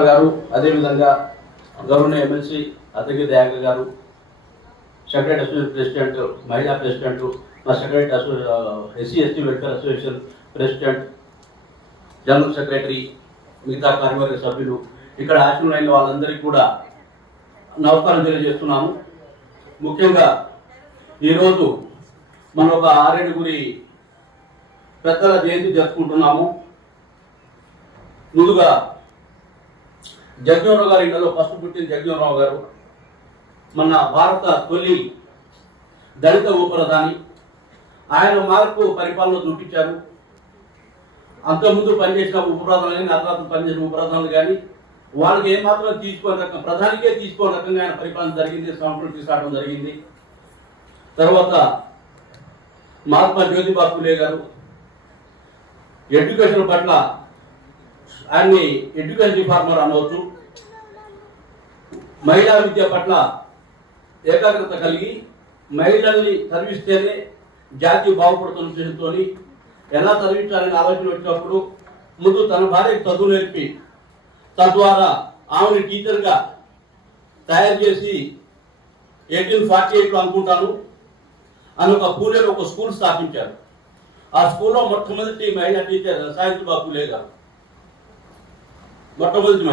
గారు అదేవిధంగా governor MLC అతగి Dayakar గారు, సెక్రటరీ అసోసియేషన్ ప్రెసిడెంట్, మహిళా ప్రెసిడెంట్, మా secretary SC ST welfare association president, general secretary, మిగతా కార్యవర్గ సభ్యులు, ఇక్కడ ఆశీనులైన వాళ్ళందరికీ కూడా నమస్కారం తెలియజేస్తున్నాను. ముఖ్యంగా ఈరోజు మనం ఒక 6 పెద్దల జయంతి జరుపుకుంటున్నాము. ముందుగా జగజ్జీవన్ రావు గారి ఇంట్లో ఫస్ట్ పుట్టిన జగజ్జీవన్ రావు గారు మన భారత తొలి దళిత ఉపప్రధాని. ఆయన మార్పు పరిపాలన చూపించారు. అంతకుముందు పనిచేసిన ఉపప్రధానులు కానీ, ఆ తర్వాత పనిచేసిన ఉపప్రధానులు కానీ వాళ్ళకి ఏమాత్రం తీసుకోని రకం, ప్రధానికే తీసుకోని రకంగా ఆయన పరిపాలన జరిగింది, సంస్కృతి తీసుకురావడం జరిగింది. తర్వాత మహాత్మా జ్యోతిబా ఫులే గారు ఎడ్యుకేషన్ పట్ల ఆయన్ని ఎడ్యుకేషన్ రిఫార్మర్ అనవచ్చు. మహిళా విద్య పట్ల ఏకాగ్రత కలిగి మహిళల్ని చదివిస్తేనే జాతి బాగుపడుతున్న ఉద్దేశంతో ఎలా చదివించాలని ఆలోచన వచ్చినప్పుడు ముందు తన భార్యకు చదువు నేర్పి తద్వారా ఆమెని టీచర్గా తయారు చేసి 1848లో అనుకుంటాను అని ఒక పూణేలో ఒక స్కూల్ స్థాపించారు. ఆ స్కూల్లో మొట్టమొదటి మహిళా టీచర్ సావిత్రిబా ఫులే గారు. మొట్టమొదటి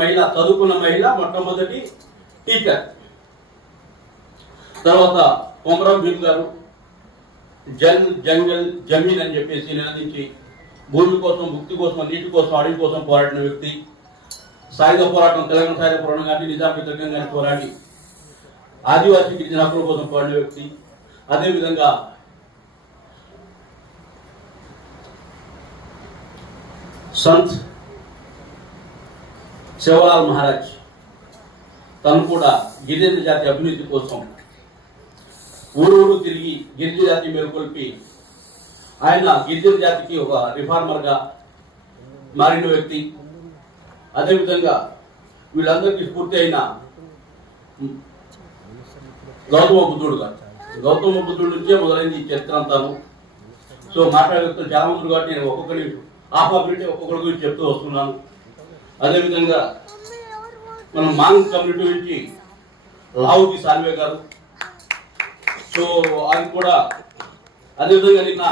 మహిళ చదువుకున్న మహిళ, మొట్టమొదటి టీచర్. తర్వాత కొమరం భీమ్ గారు జంగల్ జమీన్ అని చెప్పేసి నిలదించి భూమి కోసం, ముక్తి కోసం, నీటి కోసం, అడవి కోసం పోరాడిన వ్యక్తి. సాయుధ పోరాటం, తెలంగాణ సాయుధ పోరాటం కానీ, నిజాం వ్యతిరేకంగా కానీ పోరాడి ఆదివాసీ గిరిజన హక్కుల కోసం పోరాడిన వ్యక్తి. అదేవిధంగా సంత్ శివలాల్ మహారాజ్ తను కూడా గిరిజన జాతి అభివృద్ధి కోసం ఊరూరు తిరిగి గిరిజన జాతి మేలుకొల్పి ఆయన గిరిజన జాతికి ఒక రిఫార్మర్గా మారిన వ్యక్తి. అదేవిధంగా వీళ్ళందరికీ స్ఫూర్తి అయిన గౌతమ బుద్ధుడు నుంచే మొదలైంది ఈ చరిత్ర అంతాను. సో మాట్లాడే వ్యక్తులు చాలా మంది కాబట్టి నేను ఒక్కొక్కరి ఒక్కొక్కరి గురించి చెప్తూ వస్తున్నాను. అదేవిధంగా మనం మాంగ్ కమ్యూనిటీ నుంచి లావుకి సాల్వే గారు. సో అది కూడా అదేవిధంగా నిన్న